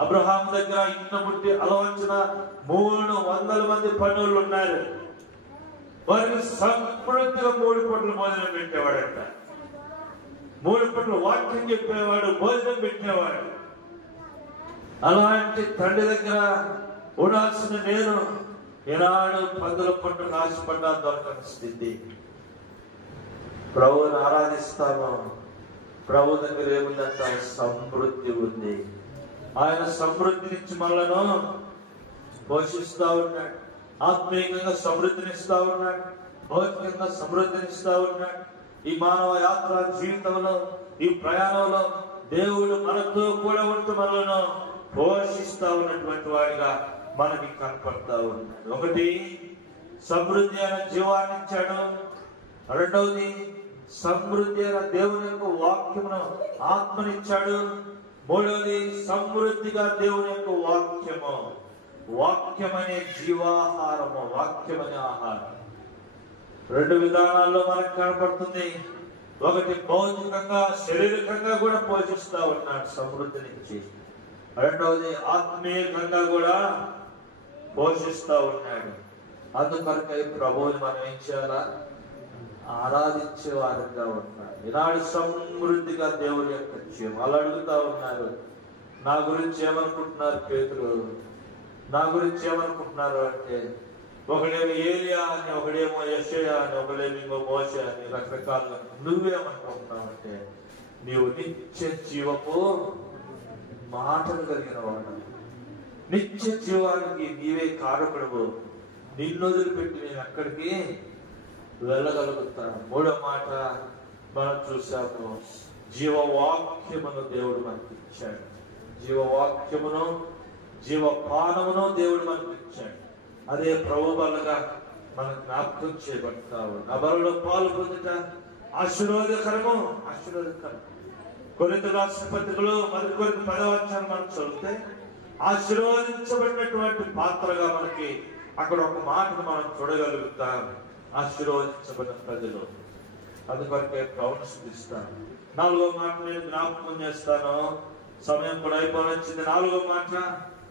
అబ్రహాం దగ్గర ఇంట్లో పుట్టి అలవంచిన 300 మంది పనులు ఉన్నారు. వారికి సమృద్ధిగా 3 పూటలు భోజనం పెట్టేవాడంట. 3 పూటలు వాక్యం చెప్పేవాడు, భోజనం పెట్టేవాడు. అలాంటి తండ్రి దగ్గర ఉండాల్సిన నేను ఈనాడు పందుల పొట్టు ఆశపడ్డా దొరకని స్థితి. ప్రభువుని ఆరాధిస్తాము, ప్రభు దగ్గర ఏముందంట, సమృద్ధి ఉంది. ఆయన సమృద్ధినిచ్చి మనలను పోషిస్తా ఉన్నాడు, ఆత్మీయంగా సమృద్ధినిస్తా ఉన్నాడు, భౌతికంగా సమృద్ధినిస్తా ఉన్నాడు. ఈ మానవ యాత్ర జీవితంలో, ఈ ప్రయాణంలో దేవుడు మనతో కూడా ఉంటూ మనలను పోషిస్తా ఉన్నటువంటి వాడిగా మనకి కనపడతా ఉన్నాడు. ఒకటి, సమృద్ధి అయిన జీవాన్ని ఇచ్చాడు. రెండవది, సమృద్ధి అయిన దేవుని యొక్క వాక్యమును ఆత్మనిచ్చాడు. మూడవది, సమృద్ధిగా దేవుని యొక్క వాక్యమనే జీవాహారము, వాక్యమనే ఆహారం. 2 విధానాల్లో మనకు కనపడుతుంది. ఒకటి, భౌతికంగా శారీరకంగా కూడా పోషిస్తా ఉన్నాడు సమృద్ధినిచ్చి. రెండవది, ఆత్మీయంగా కూడా పోషిస్తా ఉన్నాడు. అందుకనకై ప్రభువుని మనం ఏం చేయాలా, ఆరాధించే వారంగా ఉన్నాడు. ఈనాడు సమృద్ధిగా దేవుని యొక్క జీవం. వాళ్ళు అడుగుతా ఉన్నారు, నా గురించి ఏమనుకుంటున్నారు పేతురు, నా గురించి ఏమనుకుంటున్నారు అంటే, ఒకడేమో ఏలియా అని, ఒకడేమో యెషయా అని, ఒకడేమో మోషే అని, రకరకాలుగా. నువ్వేమనుకుంటున్నావు అంటే, నీవు నిత్య జీవపు మాటలు కలిగిన వాడు, నిత్య జీవానికి నీవే కారకుడు, నిన్ను వదిలిపెట్టి నేను అక్కడికి వెళ్ళగలుగుతాను. 3వ మాట మనం చూసాము, జీవవాక్యమును దేవుడు మనకి ఇచ్చాడు. జీవవాక్యమును జీవపానమును దేవుడు మనకి ఇచ్చాడు. అదే ప్రభు బలగా మన జ్ఞాపకం చేయబడతావు. నా బలలో పాలు పొందుట ఆశీర్వాదకరము. కొరింథీయులకు రాసిన పత్రికలో 1 కొరింథీ 10వ అధ్యాయం మనం చదివితే ఆశీర్వదించబడినటువంటి పాత్రగా మనకి అక్కడ ఒక మాటను మనం చూడగలుగుతాం. ఆశీర్వదించబడిన ప్రజలు. అందుకొరకే ప్రభువును స్తుతిస్తాను. 4వ మాట నేను జ్ఞాపకం చేస్తాను. సమయం కూడా అయిపోవచ్చింది. 4వ మాట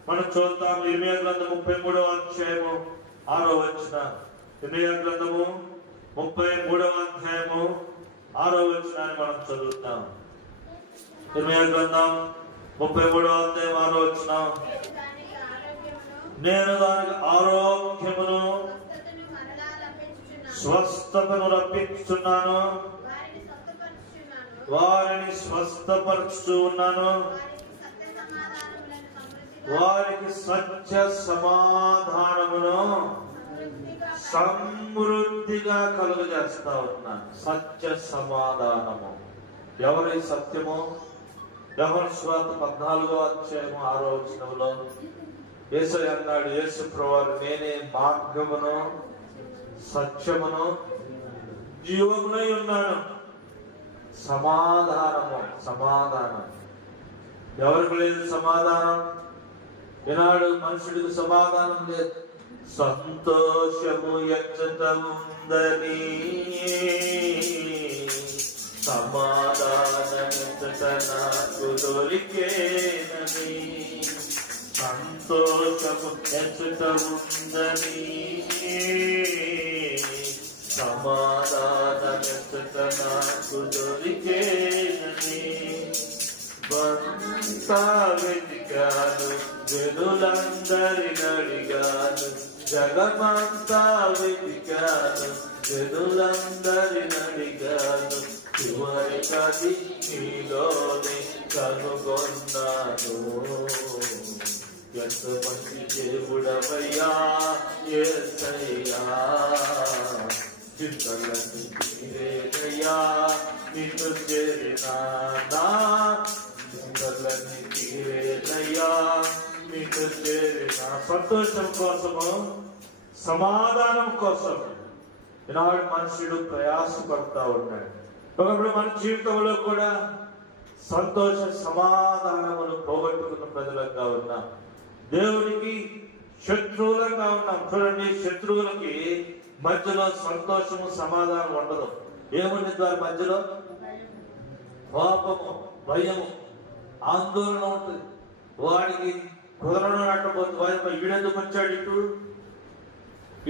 మనం చూద్దాం. ఇర్మీయా గ్రంథం 33వ అధ్యాయము 6వ వచనం. ఇర్మీయా గ్రంథము 33వ అధ్యాయము 6వ వచనాన్ని మనం చదువుతాం. ఇర్మీయా గ్రంథం 33వ అధ్యాయం 6వ వచనం. నేను దానికి ఆరోగ్యమును స్వస్థతను రప్పించుచున్నాను, వారిని స్వస్థపరుచు ఉన్నాను, వారికి సత్య సమాధానమును సమృద్ధిగా కలుగజేస్తా ఉన్నాను. సత్య సమాధానము. ఎవరి సత్యము? యోహాను సువార్త 14వ అధ్యాయము 6వ వచనంలో యేసయ్య అన్నాడు, యేసు ప్రభువు నేనే మార్గమును సత్యమును జీవమునై ఉన్నాను. సమాధానము. సమాధానం. ఎవరికి లేదు సమాధానం? ఈనాడు మనుషుడికి సమాధానం లేదు. సంతోషము ఎచ్చట ఉందని, సమాధానం ఎచ్చట నాకు దొరికేనని. సంతోషము ఎచ్చట ఉందని, సమాధానం ఎచ్చట నాకు దొరికేనని. వంతా వెతికాను, జనులందరిని అడిగాను, జగమంతా వెతికాను, జనులందరిని అడిగాను, చివరికది నీలోనే కనుగొన్నాను. ఎంత మంచి దేవుడవయ్యా యేసయ్యా, చింతలన్నీ తీరేనయ్యా నిన్ను చేరినానా. చింతలన్నీ తీరేనయ్యా నిన్ను చేరినా. సంతోషం కోసము, సమాధానం కోసం ఈనాడు మనుషుడు ప్రయాసపడతా ఉన్నాడు. ఒకప్పుడు మన జీవితంలో కూడా సంతోష సమాధానములు పోగొట్టుకున్న ప్రజలంగా ఉన్నాం. దేవుడికి శత్రువులంగా ఉన్నాం. చూడండి, శత్రువులకి మధ్యలో సంతోషము సమాధానం ఉండదు. ఏముంది వారి మధ్యలో? కోపము, భయము, ఆందోళన ఉంటుంది. వాడికి కుదరడం అట్టబోతుంది. వారి ఈడెందుకు వచ్చాడు ఇటు,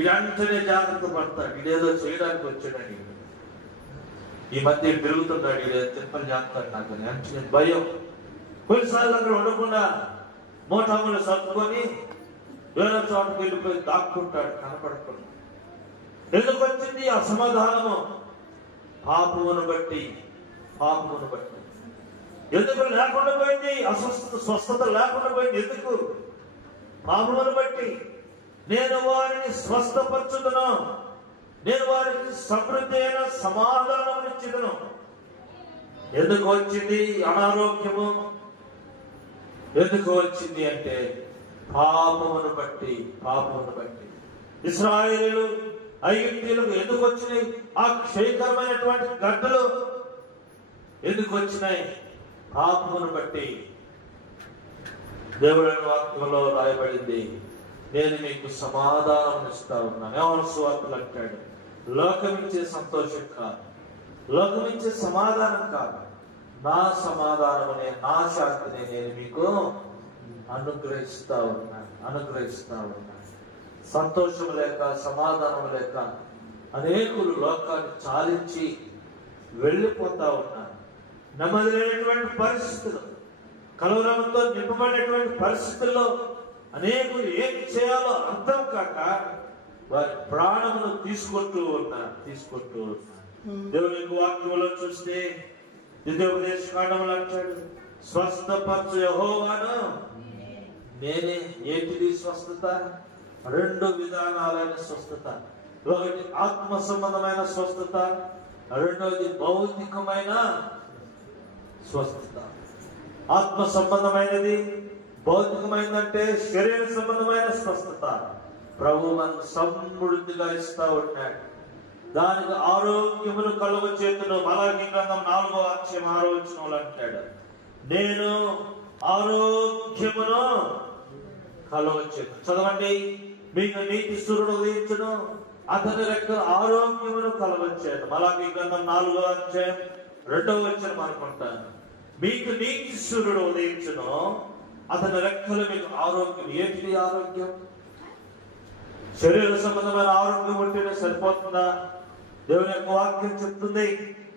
ఇడంటనే జాగ్రత్త పడతాడు. ఇదేదో చేయడానికి వచ్చాడని ఈ మధ్య తిరుగుతున్నాడు. ఇదే తిప్పలు చేస్తాడు నాకు అంటే భయం. కొన్నిసార్లు అక్కడ ఉండకుండా మోటాములు సర్దుకొని వేరే చోటకు వెళ్ళిపోయి దాక్కుంటాడు కనపడకుండా. ఎందుకు వచ్చింది అసమాధానము? పాపమును బట్టి. పాపమును బట్టి ఎందుకు లేకుండా పోయింది? స్వస్థత లేకుండా పోయింది ఎందుకు? పాపమును బట్టి. నేను వారిని స్వస్థపరచుదును, నేను వారికి సమృద్ధి అయిన సమాధానం ఇచ్చుదును. ఎందుకు వచ్చింది అనారోగ్యము? ఎందుకు వచ్చింది అంటే పాపమును బట్టి. పాపమును బట్టి. ఇశ్రాయేలీయులు ఐగుప్తీయులకు ఎందుకు వచ్చినాయి ఆ క్షయకరమైనటువంటి గడ్డలు? ఎందుకు వచ్చినాయి? పాపమును బట్టి. దేవుడి వాక్యంలో రాయబడింది, నేను మీకు సమాధానం ఇస్తా ఉన్నాను. యోహాను సువార్తలో అంటాడు, లోకమిచ్చే సంతోషం కాదు, లోకమిచ్చే సమాధానం కాదు, నా సమాధానమునే, నా శాంతిని నేను మీకు అనుగ్రహిస్తా ఉన్నాను. సంతోషం లేక, సమాధానం లేక అనేకులు లోకాన్ని చాలించి వెళ్ళిపోతా ఉన్నారు. నెమ్మది లేనటువంటి పరిస్థితులు, కలవరంతో నింపబడినటువంటి పరిస్థితుల్లో అనేకులు ఏం చేయాలో అర్థం కాక వారి ప్రాణమును తీసుకుంటూ ఉన్నారు. దేవుని వాక్యంలో చూస్తే ద్వితీయోపదేశ కాండములో అంటాడు, స్వస్థపరచు యెహోవాను నేనే. ఏంటిది స్వస్థత? 2 విధానాలైన స్వస్థత. ఒకటి ఆత్మ సంబంధమైన స్వస్థత, రెండవది భౌతికమైన స్వస్థత. ఆత్మ సంబంధమైనది, భౌతికమైనదంటే శరీర సంబంధమైన స్వస్థత. ప్రభు మనకు సమృద్ధిగా ఇస్తా ఉన్నాడు. దానికి ఆరోగ్యమును కలుగ చేతును. మలాకి గ్రంథం 4వ అధ్యాయం 6వ వచనంలో అంటాడు, నేను ఆరోగ్యమును కలుగ చేతును. చదవండి. మీకు నీతి సూర్యుడు ఉదయించును, అతని రెక్కల ఆరోగ్యమును కలగొచ్చాను. మలాకి గ్రంథం 4వ అధ్యాయం 2వ వచనం అనుకుంటాను. మీకు నీతి సూర్యుడు ఉదయించును, అతని రెక్కలు మీకు ఆరోగ్యం. ఏంటిది ఆరోగ్యం? శరీర సంబంధమైన ఆరోగ్యం ఉంటేనే సరిపోతుందా? దేవుని యొక్క వాక్యం చెప్తుంది.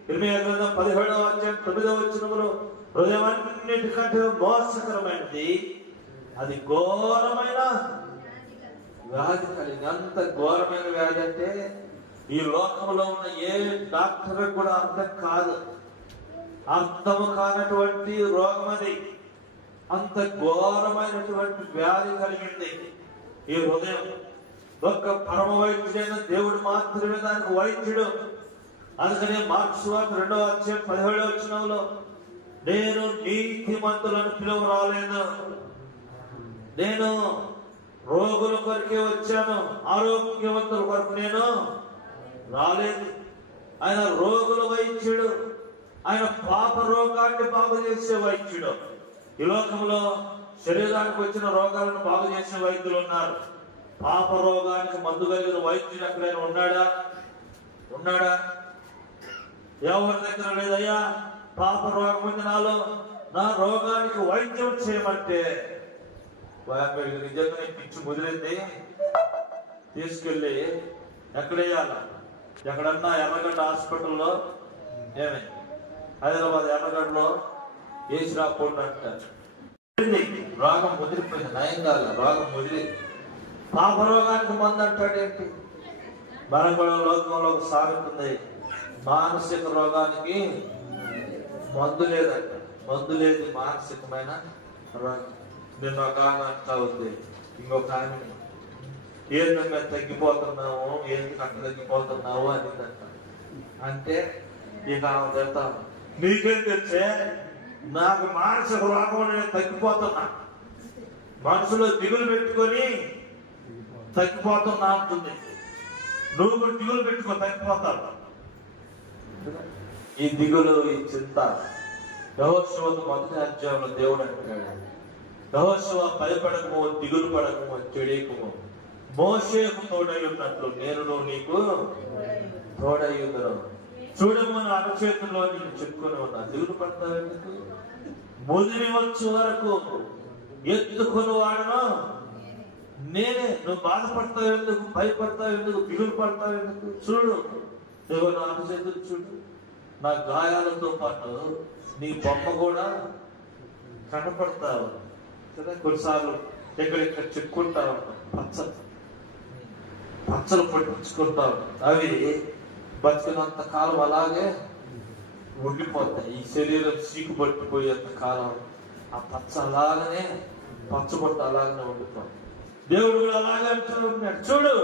ఇర్మీయా గ్రంథం 17వ అధ్యాయం 9వ వచనంలో, హృదయం అన్నిటికంటే మోసకరమైనది, అది ఘోరమైన వ్యాధి కలిగింది. అంత ఘోరమైన వ్యాధి అంటే ఈ లోకంలో ఉన్న ఏ డాక్టర్ కూడా అర్థం కాదు, అర్థము కానటువంటి రోగం అది. అంత ఘోరమైనటువంటి వ్యాధి కలిగింది ఈ హృదయం. ఒక్క పరమ వైద్యుడైన దేవుడు మాత్రమే దానికి వైద్యుడు. అందుకనే మార్క్స్ వార్త 2వ అధ్యాయం 17వ వచనంలో, నేను నీతిమంతులను పిలువ రాలేదు, నేను రోగుల కొరకే వచ్చాను, ఆరోగ్యవంతుల కొరకు నేను రాలేదు. ఆయన రోగుల వైద్యుడు, ఆయన పాప రోగాన్ని బాగు చేసే వైద్యుడు. ఈ లోకంలో శరీరానికి వచ్చిన రోగాలను బాగు చేసే వైద్యులు ఉన్నారు. పాప రోగానికి మందు కలిగిన వైద్యుడు ఎక్కడైనా ఉన్నాడా? ఎవరి దగ్గర లేదయ్యా పాప రోగం ఉంది నాలో, నా రోగానికి వైద్యం చేయమంటే నిజంగా పిచ్చి ముదిరింది. తీసుకెళ్ళి ఎక్కడేయాల? ఎక్కడన్నా ఎర్రగడ్డ హాస్పిటల్లో, ఏమే హైదరాబాద్ ఎర్రగడ్డలో వేసి రాకుండా అంటారు. రోగం ముదిరిపోయింది, నయం కాదు, రోగం ముదిరి. పాప రోగానికి మందు అంటాడేంటి? మనం కూడా లోకంలో ఒక సామెత ఉంది, మానసిక రోగానికి మందు లేదంట. మందు లేదు మానసికమైన రోగం. నిన్న ఒక ఆమె అంటా ఉంది, ఇంకొక ఆమె ఏంటో మేము తగ్గిపోతున్నాము, ఏంటి అక్కడ తగ్గిపోతున్నావు అనిందంట. అంటే ఇక ఆమె చెప్తాను, నీకేం తెచ్చే, నాకు మానసిక రోగం నేను తగ్గిపోతున్నా, మనసులో దిగులు పెట్టుకొని తగ్గిపోతున్నా అంటుంది. నువ్వు కూడా దిగులు పెట్టుకో, తగ్గిపోతావు. ఈ దిగులు, ఈ చింత యెహోషువ 1వ అధ్యాయంలో దేవుడు అంటున్నాడు, యెహోషువ భయపడకము, దిగులు పడకము, చెడేకము, మోషేకు తోడై ఉన్నట్లు నేను నీకు తోడై ఉన్నాను. చూడము నా అరచేతుల్లో నేను చెప్పుకొని ఉన్నా. దిగులు పడతావు ఎందుకు? ముదిరి వచ్చు వరకు ఎత్తుకొని వాడను నేనే. నువ్వు బాధపడతావు ఎందుకు? భయపడతావు ఎందుకు? దిగులు పడతావు ఎందుకు? చూడు, నువ్వు నా అరచేతులు చూడు, నా గాయాలతో పాటు నీ బొమ్మ కూడా కనపడతావు. కొన్నిసార్లు ఎక్కడెక్కడ చెప్పుకుంటా ఉంటాం, పచ్చలు పట్టించుకుంటాం. అవి బతికినంత కాలం అలాగే ఉండిపోతాయి. ఈ శరీరం సీకు పట్టిపోయేంత కాలం ఆ పచ్చ అలాగనే, పచ్చబొట్ట అలాగనే ఉండిపోతాం. దేవుడు కూడా అలాగే అంటూ ఉన్నాడు, చూడు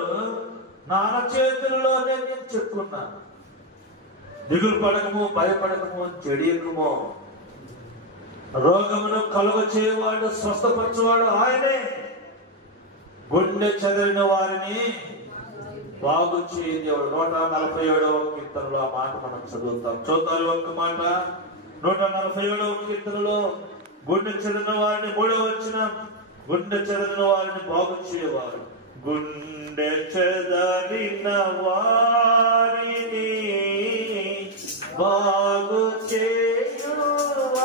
నా చేతుల్లోనే నేను చెప్పుకున్నాను. దిగులు పడకము, భయపడకము, చెడియకము. రోగమును కలుగ చేయవాడు, స్వస్థపరచువాడు ఆయనే. గుండె చెదిరిన వారిని బాగు చేయదేవుడు. 147వ కీర్తనలో ఆ మాట మనం చదువుతాం. చూద్దాం ఒక్క మాట. 147వ కీర్తనలో గుండె చెదిరిన వారిని, 3వ వచనం, గుండె చెదిరిన వారిని బాగు చేయవారు. గుండె చెదరిన వారిని బాగు చేయువాడని,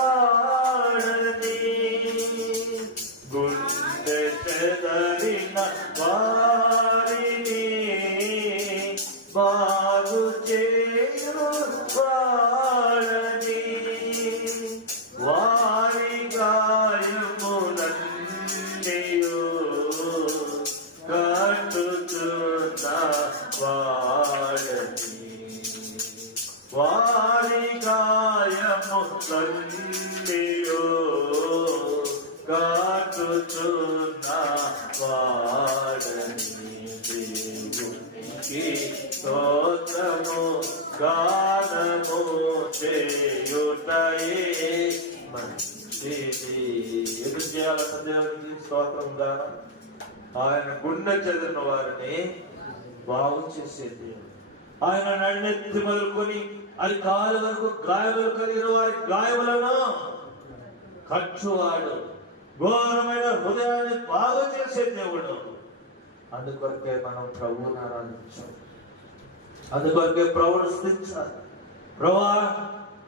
గుండె చెదరిన వారిని బాగు చేయువాడని, వారి గాయములన్నీయు కట్టుచున్న వాడని, వారి గాయములన్నీయు కట్టుచున్న వాడని. దేవునికి స్తోత్రము గానము చేయుటయే మంచిది. ఎదురు చేయాలంటే దేవునికి స్తోత్రం గానం ఆయన గుండె చెదిరిన వారిని బాగు చేసే దేవుడు. ఆయన నడినెత్తి మొదలుకొని అది కాలు వరకు గాయములు కలిగిన వారి గాయములను కట్టువాడు. ఘోరమైన హృదయాన్ని బాగు చేసే దేవుడు. అందుకొరకే మనం ప్రభువుని ఆరాధించాలి. అందుకొరకే ప్రభువుని స్తుతించాలి. ప్రభువా,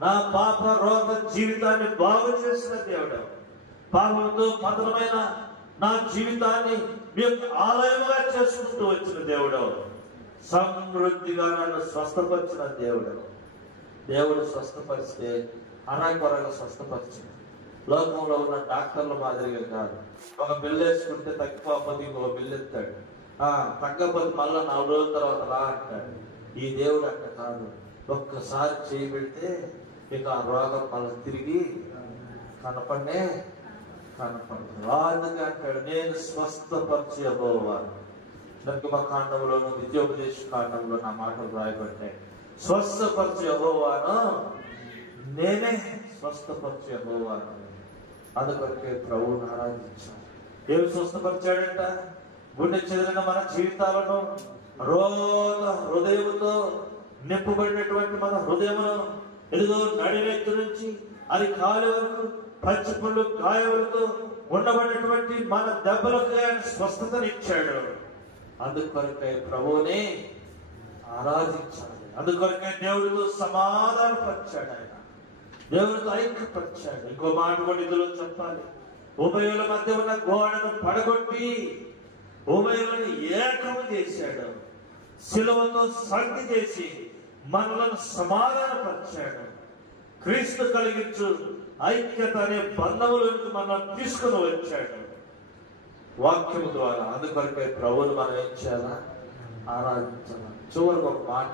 నా పాప రోగ జీవితాన్ని బాగు చేసిన దేవుడు, పాపంతో పతనమైన నా జీవితాన్ని మీ యొక్క ఆలయముగా చేసుకుంటూ వచ్చిన దేవుడు, సమృద్ధిగా నన్ను స్వస్థపరిచిన దేవుడు. దేవుడు స్వస్థపరిస్తే అనాకొరగా స్వస్థపరిచింది. లోకంలో ఉన్న డాక్టర్ల మాదిరిగా కాదు. ఒక బిల్లు వేసుకుంటే తగ్గిపోతే ఇంకొక బిల్లు ఎత్తాడు. తగ్గపోతే మళ్ళా 4 రోజుల తర్వాత రా అంటాడు. ఈ దేవుడు అట్ట కాదు. ఒక్కసారి చేయి పెడితే ఇక ఆ రోగం మళ్ళీ తిరిగి కనపడే అందుకే అంటాడు, నేను స్వస్థపరిచే యెహోవాను. నిర్గమకాండంలోను విద్యోపదేశ కాండంలో నా మాటలు రాయబడ్డాయి. స్వస్థపరిచే యెహోవాను, నేనే స్వస్థపరిచే యెహోవాను. అందుకొరకే ప్రభువుని ఆరాధించాను. ఏమి స్వస్థపరిచాడంట? గుండె చెదిరిన మన జీవితాలను, రోగ హృదయముతో నింపబడినటువంటి మన హృదయమును, ఎదుగో నడినెత్తి నుంచి అది కాలి వరకు పచ్చిపుళ్ళు గాయములతో ఉండబడినటువంటి మన దెబ్బలకు ఆయన స్వస్థతనిచ్చాడు. అందుకొరకే ప్రభువుని ఆరాధించాలి. అందుకొరకే దేవుడితో సమాధానపరిచాడు. ఆయన దేవుడితో ఐక్యపరిచాడు. ఇంకో మాట కూడా ఇందులో చెప్పాలి. ఉభయుల మధ్య ఉన్న గోడను పడగొట్టి ఉభయులను ఏకము చేశాడు. శిలువతో సంధి చేసి మనలను సమాధానపరిచాడు. క్రీస్తు కలిగించు ఐక్యత అనే బంధములకు మనల్ని తీసుకుని వచ్చాడు వాక్యము ద్వారా. అందుకొరకే ప్రభువుని మనం ఏం చేయాలా? ఆరాధించాలి. చివరికి ఒక మాట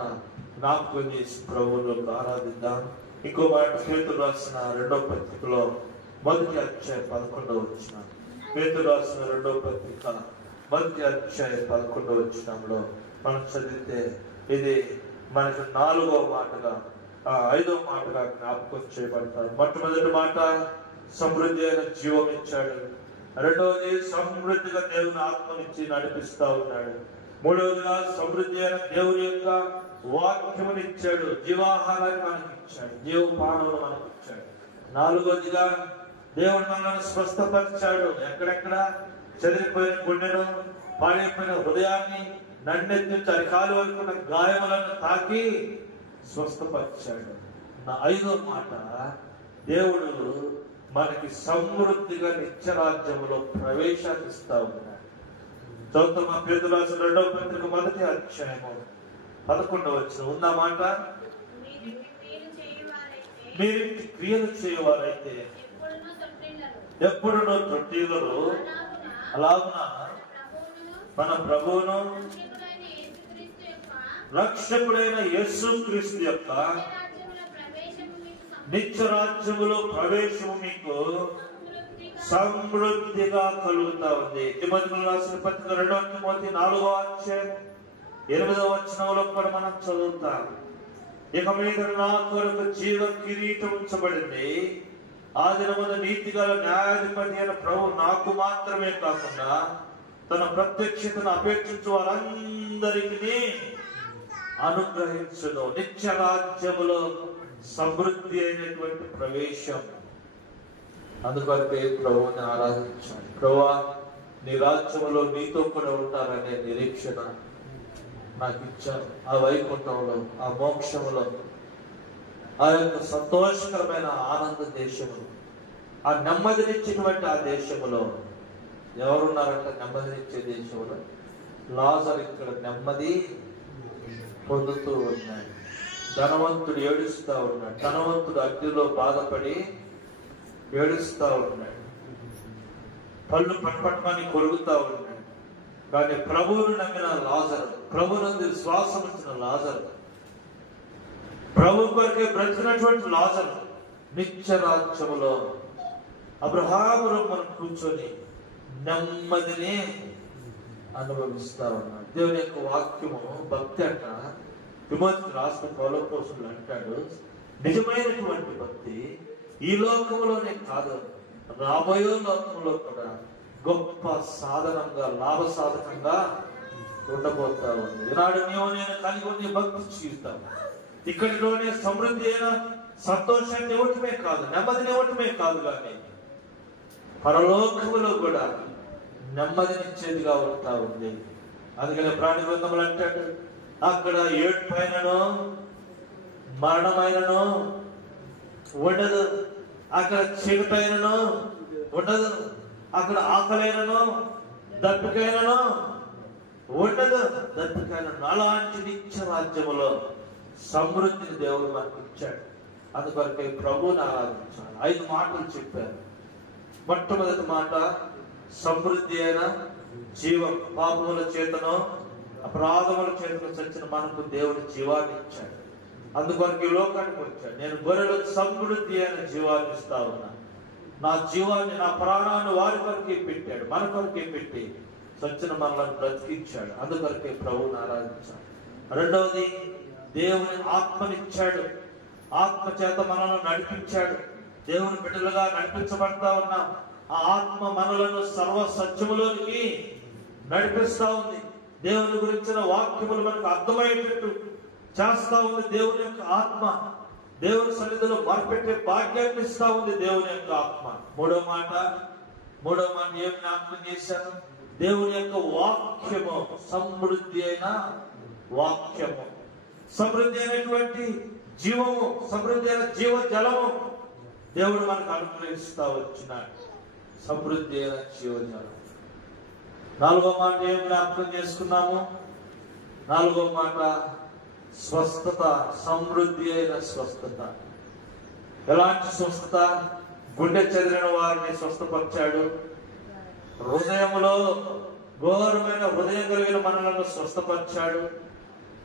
జ్ఞాపకం చేసి ప్రభువుని ఆరాధిద్దాం. ఇంకో మాట పేతురు రాసిన 2వ పత్రికలో 1వ అధ్యాయం 11వ వచనం. పేతురు రాసిన 2వ పత్రిక 1వ అధ్యాయం 11వ వచనంలో మనం చదివితే ఇది మనకు 4వ మాటగా 5వ మాటగా జ్ఞాపకం చేయబడతారు. మొట్టమొదటి మాట సమృద్ధి అయిన జీవం ఇచ్చాడు. రెండవది సమృద్ధిగా దేవుని ఆత్మనిచ్చి నడిపిస్తా ఉన్నాడు. మూడవదిగా సమృద్ధి అయిన దేవుని యొక్క వాక్యమునిచ్చాడు. జీవాహారాన్ని మనకి ఇచ్చాడు. జీవపానములు మనకి ఇచ్చాడు. నాలుగవదిగా దేవుడు మనల్ని స్వస్థపరిచాడు. ఎక్కడెక్కడ చెదిరిపోయిన గుండెను, పాడైపోయిన హృదయాన్ని, నన్నెత్తి చరికాలు వరకు గాయములను తాకి స్వస్థపరిచాడు. నా 5వ మాట, దేవుడు మనకి సమృద్ధిగా నిత్యరాజ్యములో ప్రవేశాన్ని ఇస్తా ఉన్నాడు. చదువుతున్న పేతురు రాసిన 2వ పత్రిక 1వ అధ్యాయము 11వ వచనం ఉన్న మాట, మీరు క్రియలు చేయవారైతే ఎప్పుడునూ తొట్టిల్లరు, అలాగున మన ప్రభువును రక్షకుడైన యేసుక్రీస్తు యొక్క నిత్యరాజ్యములో ప్రవేశము మీకు సమృద్ధిగా కలుగుతా ఉంది. తిమోతికి రాసిన పత్రిక 2వ తిమోతి 4వ అధ్యాయం 8వ వచనంలో కూడా మనం చదువుతాం. ఇక మీద నా కొరకు జీవ కిరీటం ఉంచబడింది. ఆ దినమున నీతిగల న్యాయాధిపతి అయిన ప్రభు నాకు మాత్రమే కాకుండా తన ప్రత్యక్షతను అపేక్షించు వారందరికీ అనుగ్రహించును. నిత్య రాజ్యములో సమృద్ధి అయినటువంటి ప్రవేశం. అందుకొరకే ప్రభువుని ఆరాధించాలి. ప్రభువా, నీ రాజ్యములో నీతో కూడా ఉంటారనే నిరీక్షణ నాకు ఇచ్చారు. ఆ వైకుంఠంలో, ఆ మోక్షములో, ఆ యొక్క సంతోషకరమైన ఆనంద దేశములో, ఆ నెమ్మదినిచ్చినటువంటి ఆ దేశములో ఎవరున్నారంట? నెమ్మదినిచ్చే దేశంలో లాజరు ఇక్కడ నెమ్మది పొందుతూ ఉన్నాడు. ధనవంతుడు ఏడుస్తా ఉన్నాడు. ధనవంతుడు అగ్నిలో బాధపడి ఏడుస్తా ఉన్నాడు. పళ్ళు పట్పట్టమని కొరుగుతా ఉన్నాడు. కానీ ప్రభువును నమ్మిన లాజరు, ప్రభువునందు విశ్వాసం ఉంచిన లాజరు, ప్రభు కొరకే బ్రతికినటువంటి లాజరు నిత్య రాజ్యములో అబ్రహాములో మనం కూర్చొని నెమ్మదిని అనుభవిస్తా ఉన్నాడు. దేవుని యొక్క వాక్యము భక్తి అంట. తిమోతికి రాసిన పౌలపోస్తులు అంటాడు, నిజమైనటువంటి భక్తి ఈ లోకంలోనే కాదు, రాబోయే లోకంలో కూడా గొప్ప సాధనంగా, లాభ సాధకంగా ఉండబోతా ఉంది. ఈనాడు నీవు నేను కలిగి ఉండే భక్తి జీవితం ఇక్కడిలోనే సమృద్ధి అయిన సంతోషాన్ని ఇవ్వటమే కాదు, నెమ్మదిని ఇవ్వటమే కాదు, కానీ పరలోకములో కూడా నెమ్మదినిచ్చేదిగా ఉంటా ఉంది. అందుకని ప్రాణి గ్రంథములు అంటాడు, అక్కడ ఏడ్పైనను మరణమైనను ఉండదు, అక్కడ చీకటైనను ఉండదు, అక్కడ ఆకలైనను దప్పికైనను ఉండదు, దప్పికైనను. అలాంటి నిత్య రాజ్యములో సమృద్ధిని దేవుడు మనకు ఇచ్చాడు. అందుకొరకే ప్రభువుని ఆరాధించాలి. 5 మాటలు చెప్పారు. మొట్టమొదటి మాట, సమృద్ధి అయిన జీవం. పాపముల చేతను అపరాధముల చేతను చచ్చిన మనకు దేవుడు జీవాన్ని ఇచ్చాడు. అందుకొరకు ఈ లోకానికి వచ్చాడు. నేను గొర్రెలకు సమృద్ధి అయిన జీవాన్ని ఇస్తా ఉన్నా. నా జీవాన్ని, నా ప్రాణాన్ని వారి కొరకే పెట్టాడు, మన కొరకే పెట్టి చచ్చిన మనలను బ్రతికించాడు. అందుకొరకే ప్రభువుని ఆరాధించాడు. రెండవది, దేవుని ఆత్మనిచ్చాడు. ఆత్మ చేత మనల్ని నడిపించాడు. దేవుని బిడ్డలుగా నడిపించబడతా ఉన్నాం. ఆ ఆత్మ మనలను సర్వ సత్యములోనికి నడిపిస్తా ఉంది. దేవుని గురించిన వాక్యములు మనకు అర్థమయ్యేటట్టు చేస్తా ఉంది దేవుని యొక్క ఆత్మ. దేవుని సన్నిధిలో మొరపెట్టే భాగ్యాన్ని ఇస్తా ఉంది దేవుని యొక్క ఆత్మ. మూడో మాట ఏం జ్ఞాపకం చేశాను? దేవుని యొక్క వాక్యము, సమృద్ధి అయిన వాక్యము, సమృద్ధి అయినటువంటి జీవము, సమృద్ధి అయిన జీవ జలము దేవుడు మనకు అనుగ్రహిస్తా వచ్చినాడు. సమృద్ధి అయిన జీవజలం. 4వ మాట ఏం జ్ఞాపకం చేసుకున్నాము? 4వ మాట స్వస్థత, సమృద్ధి అయిన స్వస్థత. ఎలాంటి స్వస్థత? గుండె చెదిరిన వారిని స్వస్థపరిచాడు. హృదయములో ఘోరమైన హృదయం కలిగిన మనలను స్వస్థపరిచాడు.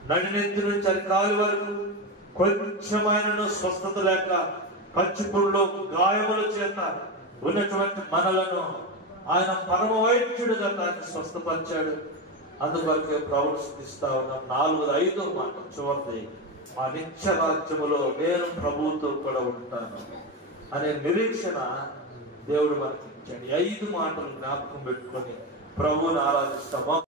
నడినెత్తి నుంచి అరికాలి వరకు కొంచెమైనను స్వస్థత లేక పచ్చిపుల్లో గాయముల చేత ఉన్నటువంటి మనలను ఆయన పరమ వైద్యుడిగా తాకి స్వస్థపరిచాడు. అందువరకే ప్రభువును స్తుతిస్తా ఉన్నాం. 5వ మాట చివరిది, మా నిత్య రాజ్యములో నేను ప్రభువుతో కూడా ఉంటాను అనే నిరీక్షణ దేవుడు మనకి ఇచ్చాడు. 5 మాటలు జ్ఞాపకం పెట్టుకొని ప్రభువుని ఆరాధిస్తాము.